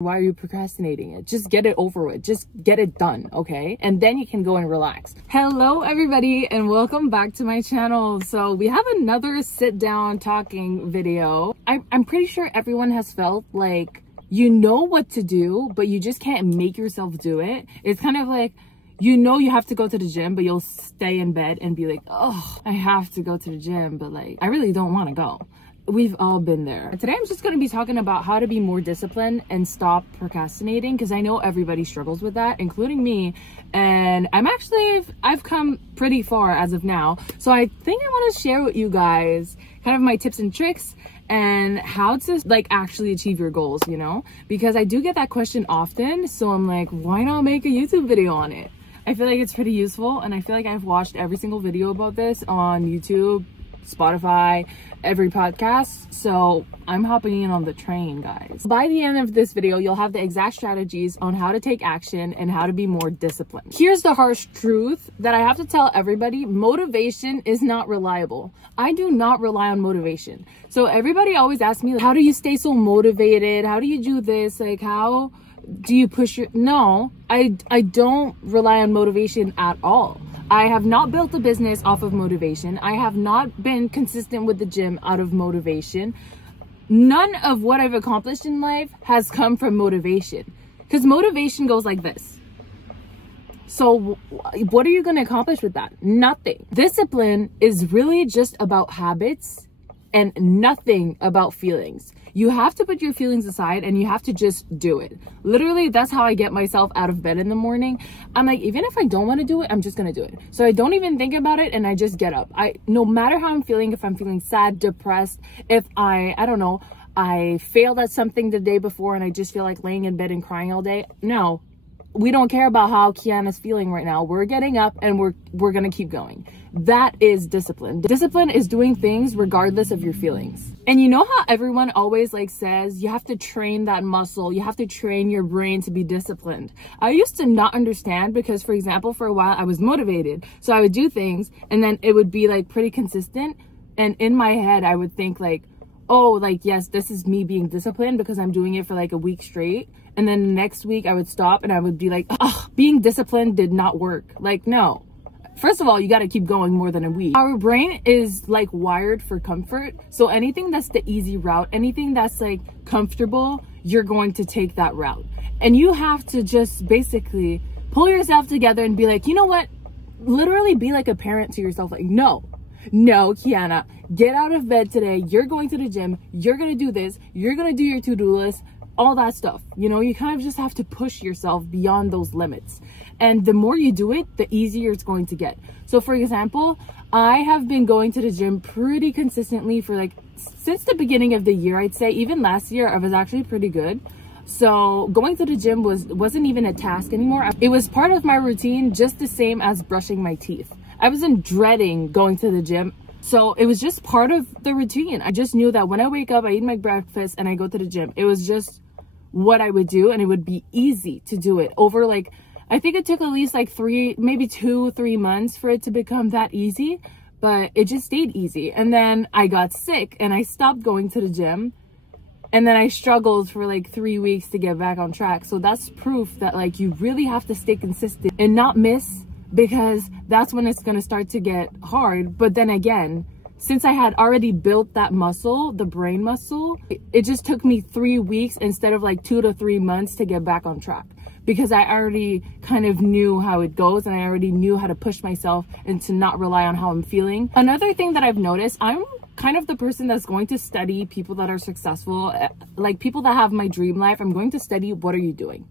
Why are you procrastinating it? Just get it over with. Just get it done, okay? And then you can go and relax. Hello, everybody, and welcome back to my channel. So we have another sit down talking video. I'm pretty sure everyone has felt like you know what to do, but you just can't make yourself do it. It's kind of like, you know you have to go to the gym, but you'll stay in bed and be like, oh, I have to go to the gym, but like, I really don't want to go. We've all been there. Today, I'm just going to be talking about how to be more disciplined and stop procrastinating, because I know everybody struggles with that, including me. And I've come pretty far as of now. So I think I want to share with you guys kind of my tips and tricks and how to like actually achieve your goals, you know, because I do get that question often. So I'm like, why not make a YouTube video on it? I feel like it's pretty useful, and I feel like I've watched every single video about this on YouTube, Spotify, every podcast, so I'm hopping in on the train, guys. By the end of this video, you'll have the exact strategies on how to take action and how to be more disciplined. Here's the harsh truth that I have to tell everybody: motivation is not reliable. I do not rely on motivation. So everybody always asks me, how do you stay so motivated? How do you do this? Like, how do you push your... No, I don't rely on motivation at all. I have not built a business off of motivation. I have not been consistent with the gym out of motivation. None of what I've accomplished in life has come from motivation, because motivation goes like this. So what are you going to accomplish with that? Nothing. Discipline is really just about habits and nothing about feelings. You have to put your feelings aside and you have to just do it. Literally, that's how I get myself out of bed in the morning. I'm like, even if I don't want to do it, I'm just going to do it. So I don't even think about it and I just get up. No matter how I'm feeling, if I'm feeling sad, depressed, if I don't know, I failed at something the day before and I just feel like laying in bed and crying all day. No, we don't care about how Kiana's feeling right now. We're getting up and we're going to keep going. That is discipline. Discipline is doing things regardless of your feelings. And you know how everyone always like says you have to train that muscle, you have to train your brain to be disciplined. I used to not understand, because for example, for a while I was motivated, so I would do things and then it would be like pretty consistent, and in my head I would think like, oh, like, yes, this is me being disciplined because I'm doing it for like a week straight. And then the next week I would stop and I would be like, oh, being disciplined did not work. Like, no. First of all, you got to keep going more than a week. Our brain is like wired for comfort. So anything that's the easy route, anything that's like comfortable, you're going to take that route. And you have to just basically pull yourself together and be like, you know what? Literally be like a parent to yourself. Like, no, Kiana, get out of bed today. You're going to the gym. You're going to do this. You're going to do your to-do list, all that stuff. You know, you kind of just have to push yourself beyond those limits. And the more you do it, the easier it's going to get. So for example, I have been going to the gym pretty consistently for like, since the beginning of the year, I'd say. Even last year, I was actually pretty good. So going to the gym wasn't even a task anymore. It was part of my routine, just the same as brushing my teeth. I wasn't dreading going to the gym. So it was just part of the routine. I just knew that when I wake up, I eat my breakfast and I go to the gym. It was just what I would do, and it would be easy to do it over like, I think it took at least like 2-3 months for it to become that easy, but it just stayed easy. And then I got sick and I stopped going to the gym, and then I struggled for like 3 weeks to get back on track. So that's proof that like you really have to stay consistent and not miss, because that's when it's going to start to get hard. But then again, since I had already built that muscle, the brain muscle, it just took me 3 weeks instead of like 2 to 3 months to get back on track, because I already kind of knew how it goes and I already knew how to push myself and to not rely on how I'm feeling. Another thing that I've noticed, I'm kind of the person that's going to study people that are successful, like people that have my dream life. I'm going to study, what are you doing?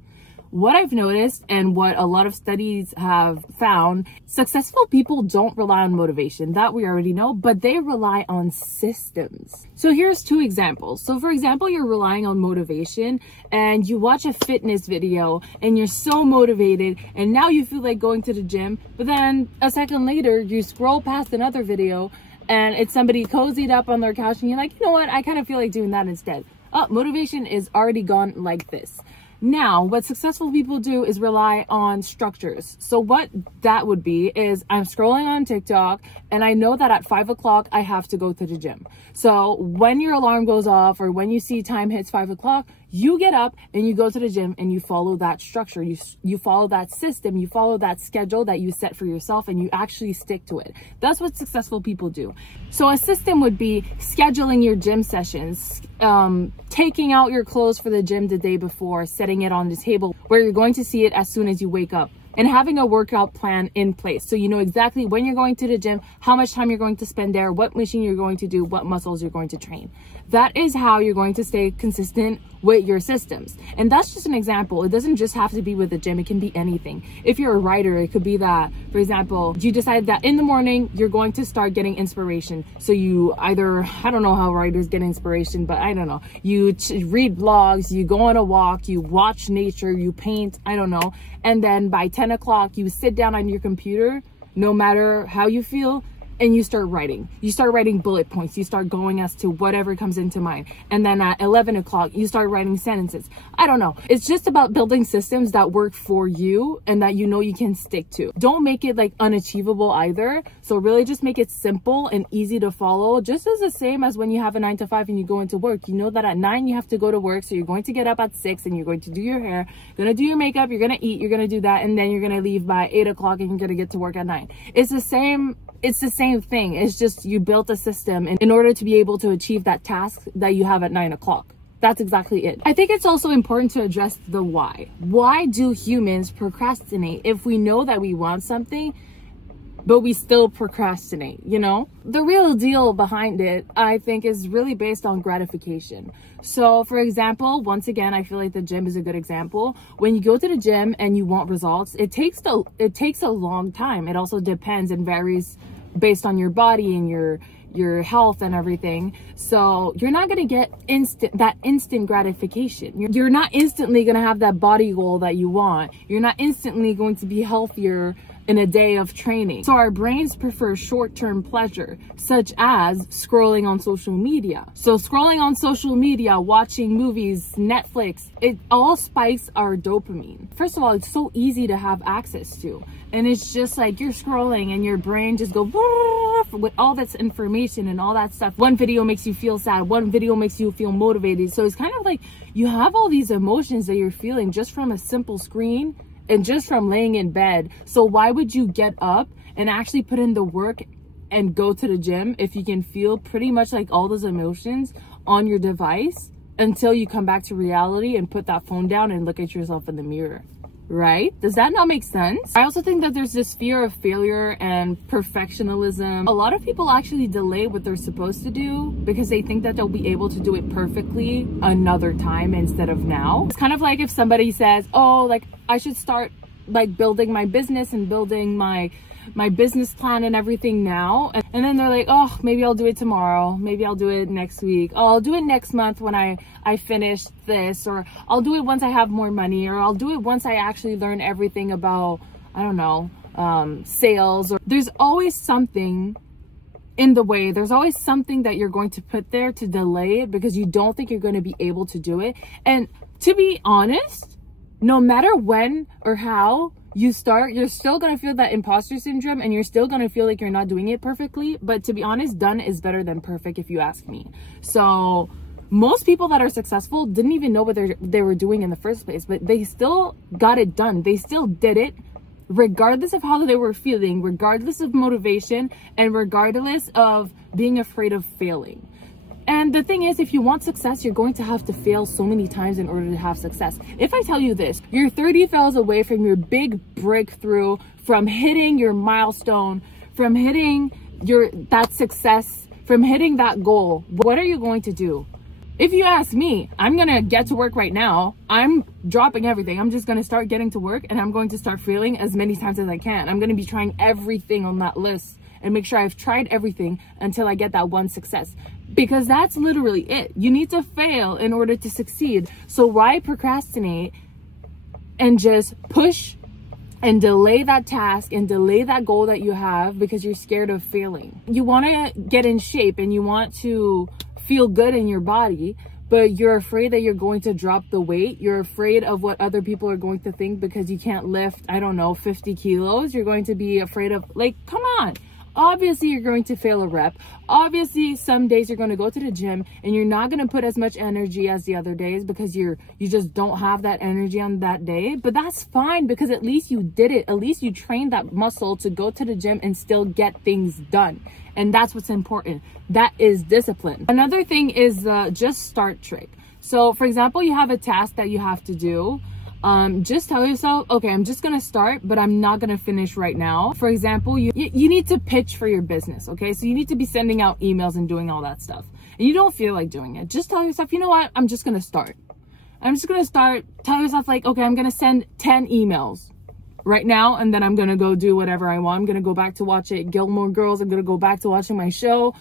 What I've noticed, and what a lot of studies have found, successful people don't rely on motivation. That we already know, but they rely on systems. So here's 2 examples. So for example, you're relying on motivation and you watch a fitness video and you're so motivated and now you feel like going to the gym, but then a second later you scroll past another video and it's somebody cozied up on their couch and you're like, you know what? I kind of feel like doing that instead. Oh, motivation is already gone like this. Now, what successful people do is rely on structures. So what that would be is I'm scrolling on TikTok and I know that at 5 o'clock I have to go to the gym. So when your alarm goes off or when you see time hits 5 o'clock, You get up and you go to the gym and you follow that structure. You follow that system. You follow that schedule that you set for yourself, and you actually stick to it. That's what successful people do. So a system would be scheduling your gym sessions, taking out your clothes for the gym the day before, setting it on the table where you're going to see it as soon as you wake up, and having a workout plan in place. So you know exactly when you're going to the gym, how much time you're going to spend there, what machine you're going to do, what muscles you're going to train. That is how you're going to stay consistent with your systems. And that's just an example. It doesn't just have to be with the gym. It can be anything. If you're a writer, it could be that, for example, you decide that in the morning, you're going to start getting inspiration. So you either, I don't know how writers get inspiration, but I don't know. You read blogs, you go on a walk, you watch nature, you paint, I don't know. And then by 10 o'clock, you sit down on your computer, no matter how you feel, and you start writing. You start writing bullet points. You start going as to whatever comes into mind. And then at 11 o'clock, you start writing sentences. I don't know. It's just about building systems that work for you and that you know you can stick to. Don't make it like unachievable either. So really just make it simple and easy to follow. Just as the same as when you have a 9 to 5 and you go into work. You know that at 9 you have to go to work. So you're going to get up at 6 and you're going to do your hair. You're going to do your makeup. You're going to eat. You're going to do that. And then you're going to leave by 8 o'clock and you're going to get to work at 9. It's the same thing. It's just you built a system in order to be able to achieve that task that you have at 9 o'clock. That's exactly it. I think it's also important to address the why. Why do humans procrastinate if we know that we want something, but we still procrastinate, you know? The real deal behind it, I think, is really based on gratification. So for example, once again, I feel like the gym is a good example. When you go to the gym and you want results, it takes a long time. It also depends and varies based on your body and your health and everything. So you're not going to get instant gratification. You're not instantly going to have that body goal that you want. You're not instantly going to be healthier in a day of training. So our brains prefer short-term pleasure, such as scrolling on social media. So scrolling on social media, watching movies, Netflix, it all spikes our dopamine. First of all, it's so easy to have access to. And it's just like you're scrolling and your brain just goes with all this information and all that stuff. One video makes you feel sad. One video makes you feel motivated. So it's kind of like you have all these emotions that you're feeling just from a simple screen and just from laying in bed. So why would you get up and actually put in the work and go to the gym if you can feel pretty much like all those emotions on your device until you come back to reality and put that phone down and look at yourself in the mirror? Right? Does that not make sense? I also think that there's this fear of failure and perfectionism. A lot of people actually delay what they're supposed to do because they think that they'll be able to do it perfectly another time instead of now. It's kind of like if somebody says, oh, like I should start like building my business and building my business plan and everything now, and then they're like, oh, maybe I'll do it tomorrow, maybe I'll do it next week, oh, I'll do it next month when I finish this, or I'll do it once I have more money, or I'll do it once I actually learn everything about, I don't know, sales. Or there's always something in the way. There's always something that you're going to put there to delay it because you don't think you're going to be able to do it. And to be honest, no matter when or how you start, you're still going to feel that imposter syndrome and you're still going to feel like you're not doing it perfectly. But to be honest, done is better than perfect if you ask me. So most people that are successful didn't even know what they were doing in the first place, but they still got it done. They still did it regardless of how they were feeling, regardless of motivation, and regardless of being afraid of failing. And the thing is, if you want success, you're going to have to fail so many times in order to have success. If I tell you this, you're 30 fails away from your big breakthrough, from hitting your milestone, from hitting that success, from hitting that goal, what are you going to do? If you ask me, I'm going to get to work right now. I'm dropping everything. I'm just going to start getting to work and I'm going to start failing as many times as I can. I'm going to be trying everything on that list and make sure I've tried everything until I get that one success. Because that's literally it. You need to fail in order to succeed. So why procrastinate and just push and delay that task and delay that goal that you have because you're scared of failing? You want to get in shape and you want to feel good in your body, but you're afraid that you're going to drop the weight. You're afraid of what other people are going to think because you can't lift, I don't know, 50 kilos. You're going to be afraid of, like, come on. Obviously, you're going to fail a rep. Obviously, some days you're going to go to the gym and you're not going to put as much energy as the other days because you just don't have that energy on that day. But that's fine because at least you did it. At least you trained that muscle to go to the gym and still get things done. And that's what's important. That is discipline. Another thing is the just start trick. So for example, you have a task that you have to do. Just tell yourself, okay, I'm just gonna start, but I'm not gonna finish right now. For example, you need to pitch for your business, okay? So you need to be sending out emails and doing all that stuff. And you don't feel like doing it. Just tell yourself, you know what? I'm just gonna start. I'm just gonna start. Tell yourself like, okay, I'm gonna send 10 emails right now, and then I'm gonna go do whatever I want. I'm gonna go back to watch it, Gilmore Girls. I'm gonna go back to watching my show.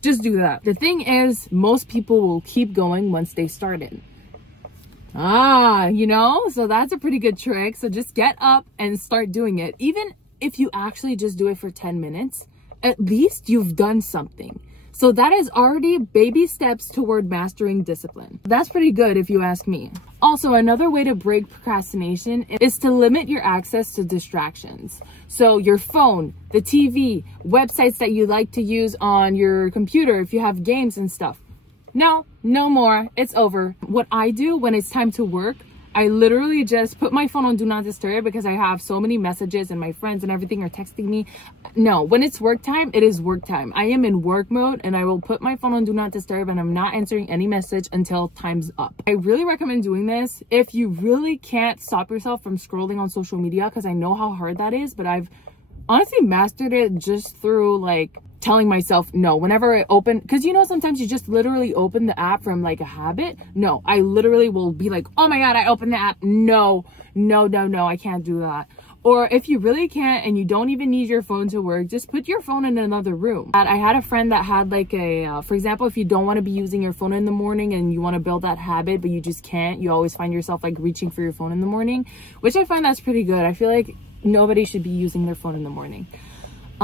Just do that. The thing is, most people will keep going once they started. You know, so that's a pretty good trick. So just get up and start doing it. Even if you actually just do it for 10 minutes, at least you've done something. So that is already baby steps toward mastering discipline. That's pretty good if you ask me. Also, another way to break procrastination is to limit your access to distractions. So your phone, the TV, websites that you like to use on your computer if you have games and stuff. No more. It's over. What I do when it's time to work, I literally just put my phone on do not disturb because I have so many messages and my friends and everything are texting me. No, when it's work time, it is work time. I am in work mode and I will put my phone on do not disturb and I'm not answering any message until time's up. I really recommend doing this if you really can't stop yourself from scrolling on social media, because I know how hard that is, but I've honestly mastered it just through like telling myself no whenever I open, because you know sometimes you just literally open the app from like a habit. No, I literally will be like, oh my god, I opened the app. No, I can't do that. Or if you really can't and you don't even need your phone to work, just put your phone in another room. I had a friend that had like a for example, if you don't want to be using your phone in the morning and you want to build that habit but you just can't, you always find yourself like reaching for your phone in the morning, which I find that's pretty good. I feel like nobody should be using their phone in the morning.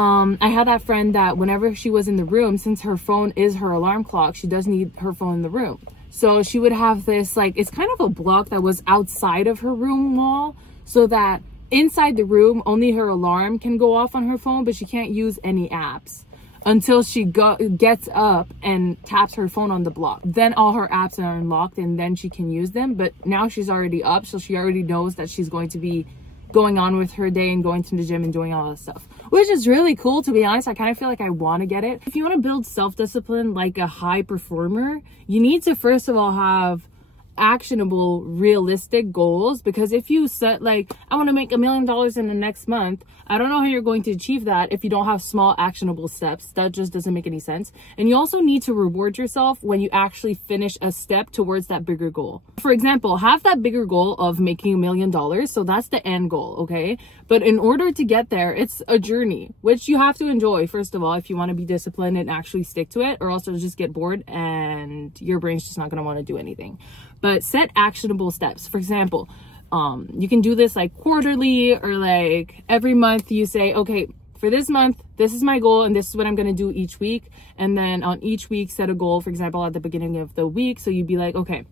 I had that friend that whenever she was in the room, since her phone is her alarm clock, she does need her phone in the room. So she would have this, like, it's kind of a block that was outside of her room wall, so that inside the room, only her alarm can go off on her phone, but she can't use any apps until she gets up and taps her phone on the block. Then all her apps are unlocked and then she can use them. But now she's already up, so she already knows that she's going to be going on with her day and going to the gym and doing all that stuff, which is really cool. To be honest, I kind of feel like I want to get it. If you want to build self-discipline like a high performer, you need to first of all have actionable, realistic goals, because if you set like, I want to make $1 million in the next month, I don't know how you're going to achieve that if you don't have small actionable steps. That just doesn't make any sense. And you also need to reward yourself when you actually finish a step towards that bigger goal. For example, have that bigger goal of making $1 million. So that's the end goal, okay? But in order to get there, it's a journey, which you have to enjoy, first of all, if you want to be disciplined and actually stick to it, or else you'll just get bored and your brain's just not going to want to do anything. But set actionable steps. For example, you can do this like quarterly or like every month. You say, okay, for this month, this is my goal and this is what I'm going to do each week. And then on each week, set a goal, for example, at the beginning of the week. So you'd be like, okay,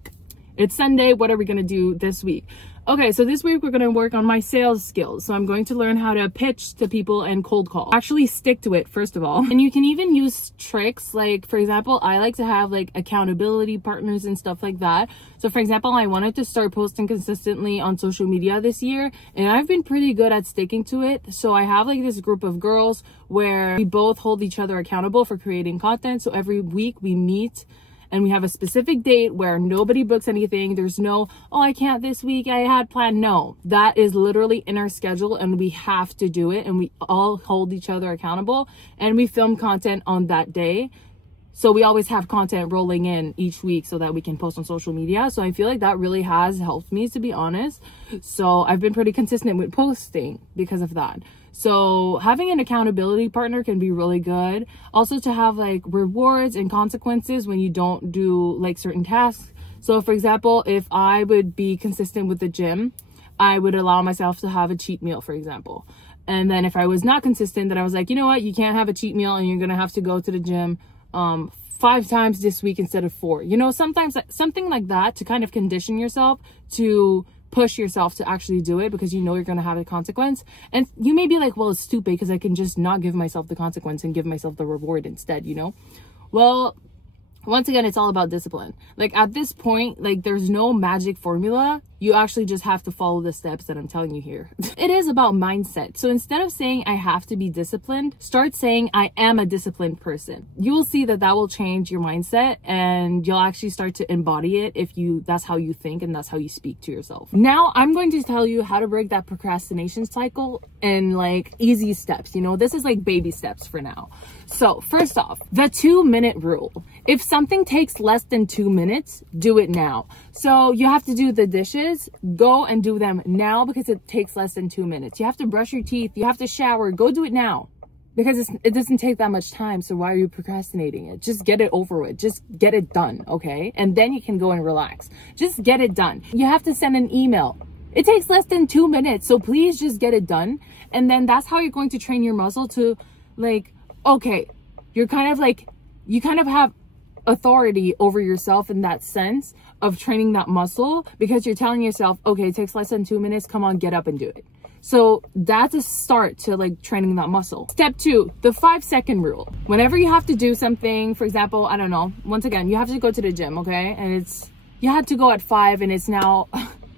it's Sunday. What are we going to do this week? Okay, so this week we're going to work on my sales skills. So I'm going to learn how to pitch to people and cold call. Actually stick to it, first of all. And you can even use tricks. Like, for example, I like to have like accountability partners and stuff like that. So for example, I wanted to start posting consistently on social media this year, and I've been pretty good at sticking to it. So I have like this group of girls where we both hold each other accountable for creating content. So every week we meet and we have a specific date where nobody books anything. There's no, oh, I can't this week, I had planned. No, that is literally in our schedule and we have to do it. And we all hold each other accountable and we film content on that day. So we always have content rolling in each week so that we can post on social media. So I feel like that really has helped me, to be honest. So I've been pretty consistent with posting because of that. So having an accountability partner can be really good. Also to have like rewards and consequences when you don't do like certain tasks. So for example, if I would be consistent with the gym, I would allow myself to have a cheat meal, for example. And then if I was not consistent, then I was like, you know what, you can't have a cheat meal and you're going to have to go to the gym 5 times this week instead of 4. You know, sometimes something like that to kind of condition yourself to push yourself to actually do it because you know you're going to have a consequence. And you may be like, well, it's stupid because I can just not give myself the consequence and give myself the reward instead, you know? Well, once again, it's all about discipline. Like at this point, like there's no magic formula. You actually just have to follow the steps that I'm telling you here. It is about mindset. So instead of saying I have to be disciplined, start saying I am a disciplined person. You will see that that will change your mindset and you'll actually start to embody it if that's how you think and that's how you speak to yourself. Now I'm going to tell you how to break that procrastination cycle in like easy steps. You know, this is like baby steps for now. So first off, the 2-minute rule. If something takes less than 2 minutes, do it now. So you have to do the dishes, go and do them now because it takes less than 2 minutes. You have to brush your teeth, you have to shower, go do it now because it doesn't take that much time. So why are you procrastinating it? Just get it over with, just get it done, okay? And then you can go and relax. Just get it done. You have to send an email. It takes less than 2 minutes, so please just get it done. And then that's how you're going to train your muscle to like, okay, you kind of have authority over yourself in that sense of training that muscle because you're telling yourself, okay, it takes less than 2 minutes. Come on, get up and do it. So that's a start to like training that muscle. Step 2, the 5-second rule. Whenever you have to do something, for example, I don't know, once again, you have to go to the gym, okay? And you had to go at 5 and it's now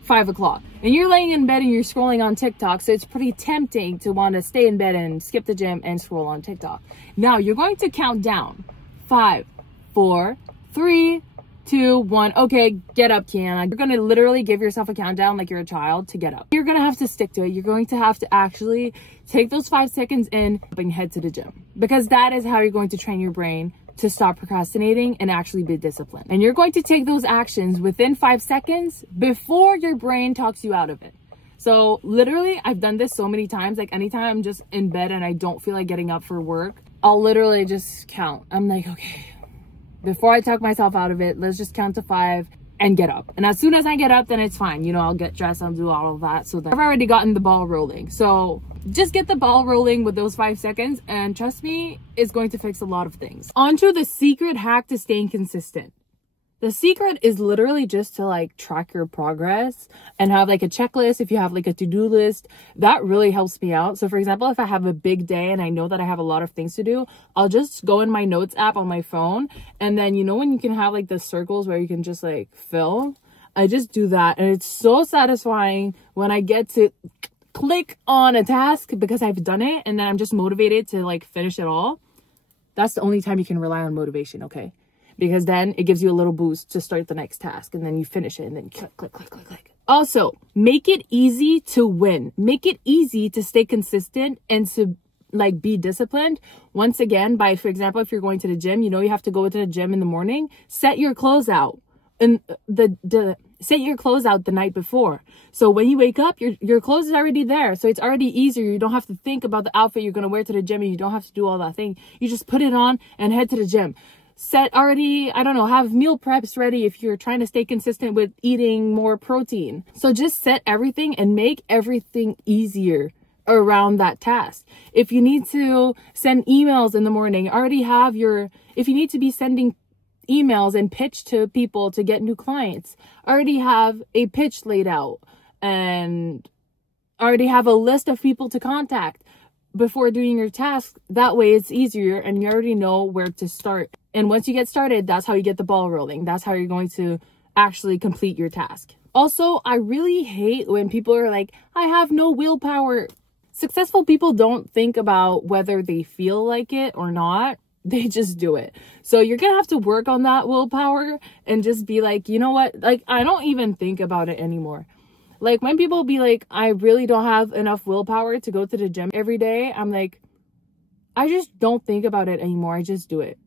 5 o'clock and you're laying in bed and you're scrolling on TikTok. So it's pretty tempting to want to stay in bed and skip the gym and scroll on TikTok. Now you're going to count down 5, 4, 3, 2, 1. Okay, get up, Kiana. You're going to literally give yourself a countdown like you're a child to get up. You're going to have to stick to it. You're going to have to actually take those 5 seconds in and head to the gym because that is how you're going to train your brain to stop procrastinating and actually be disciplined. And you're going to take those actions within 5 seconds before your brain talks you out of it. So literally, I've done this so many times. Like anytime I'm just in bed and I don't feel like getting up for work, I'll literally just count. I'm like, okay, before I talk myself out of it, let's just count to 5 and get up. And as soon as I get up, then it's fine. You know, I'll get dressed, I'll do all of that. So that I've already gotten the ball rolling. So just get the ball rolling with those 5 seconds. And trust me, it's going to fix a lot of things. On to the secret hack to staying consistent. The secret is literally just to like track your progress and have like a checklist. If you have like a to-do list, that really helps me out. So for example, if I have a big day and I know that I have a lot of things to do, I'll just go in my notes app on my phone. And then, you know, when you can have like the circles where you can just like fill, I just do that. And it's so satisfying when I get to click on a task because I've done it and then I'm just motivated to like finish it all. That's the only time you can rely on motivation, okay? Because then it gives you a little boost to start the next task and then you finish it and then you click, click, click, click, click. Also, make it easy to win. Make it easy to stay consistent and to like be disciplined. Once again, by, for example, if you're going to the gym, you know, you have to go to the gym in the morning, set your clothes out and set your clothes out the night before. So when you wake up, your clothes is already there. So it's already easier. You don't have to think about the outfit you're going to wear to the gym and you don't have to do all that thing. You just put it on and head to the gym. Set already, I don't know, have meal preps ready if you're trying to stay consistent with eating more protein. So just set everything and make everything easier around that task. If you need to send emails in the morning, already have if you need to be sending emails and pitch to people to get new clients, already have a pitch laid out and already have a list of people to contact before doing your task. That way it's easier and you already know where to start. And once you get started, that's how you get the ball rolling. That's how you're going to actually complete your task. Also, I really hate when people are like, I have no willpower. Successful people don't think about whether they feel like it or not. They just do it. So you're going to have to work on that willpower and just be like, you know what? Like, I don't even think about it anymore. Like when people be like, I really don't have enough willpower to go to the gym every day. I'm like, I just don't think about it anymore. I just do it.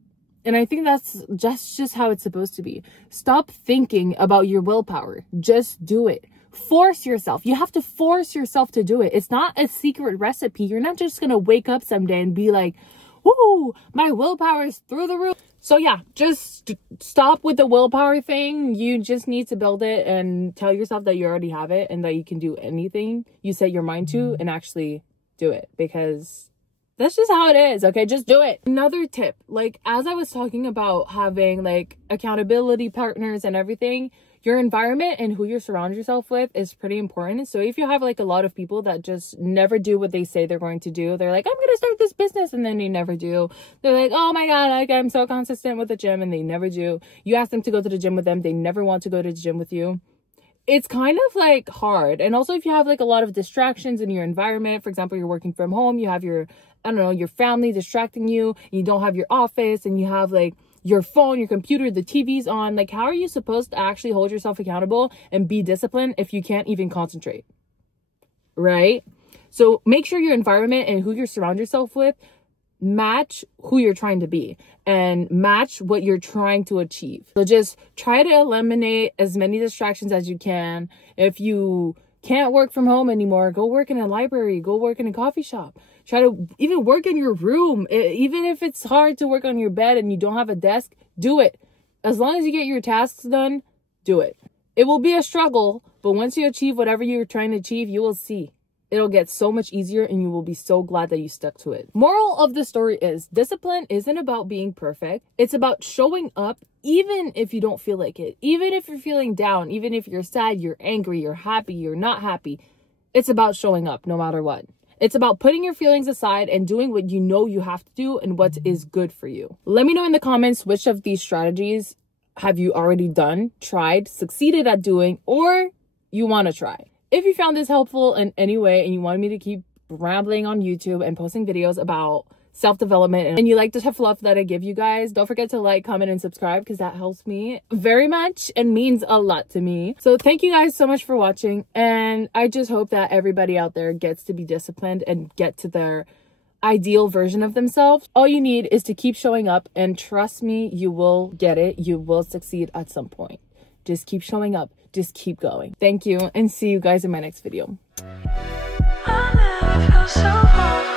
And I think that's just how it's supposed to be. Stop thinking about your willpower. Just do it. Force yourself. You have to force yourself to do it. It's not a secret recipe. You're not just going to wake up someday and be like, woo, my willpower is through the roof. So yeah, just stop with the willpower thing. You just need to build it and tell yourself that you already have it and that you can do anything you set your mind to and actually do it, because that's just how it is. Okay, just do it. Another tip, like as I was talking about having like accountability partners and everything, Your environment and who you surround yourself with is pretty important. So if you have like a lot of people that just never do what they say they're going to do, they're like, I'm going to start this business, and then they never do. They're like, oh my God, like I'm so consistent with the gym, and they never do. You ask them to go to the gym with them, they never want to go to the gym with you. It's kind of like hard. And also if you have like a lot of distractions in your environment, for example, you're working from home, you have your, I don't know, your family distracting you, you don't have your office, and you have like your phone, your computer, the TV's on. Like, how are you supposed to actually hold yourself accountable and be disciplined if you can't even concentrate? Right? So make sure your environment and who you surround yourself with match who you're trying to be and match what you're trying to achieve. So just try to eliminate as many distractions as you can. If you can't work from home anymore, go work in a library, go work in a coffee shop. Try to even work in your room. Even if it's hard to work on your bed and you don't have a desk, do it. As long as you get your tasks done, do it. It will be a struggle, but once you achieve whatever you're trying to achieve, you will see. It'll get so much easier and you will be so glad that you stuck to it. Moral of the story is discipline isn't about being perfect. It's about showing up even if you don't feel like it. Even if you're feeling down, even if you're sad, you're angry, you're happy, you're not happy. It's about showing up no matter what. It's about putting your feelings aside and doing what you know you have to do and what is good for you. Let me know in the comments which of these strategies have you already done, tried, succeeded at doing, or you want to try. If you found this helpful in any way and you want me to keep rambling on YouTube and posting videos about self-development and you like the tough love that I give you guys, don't forget to like, comment, and subscribe because that helps me very much and means a lot to me. So thank you guys so much for watching, and I just hope that everybody out there gets to be disciplined and get to their ideal version of themselves. All you need is to keep showing up, and trust me, you will get it. You will succeed at some point. Just keep showing up. Just keep going. Thank you, and see you guys in my next video. I never felt so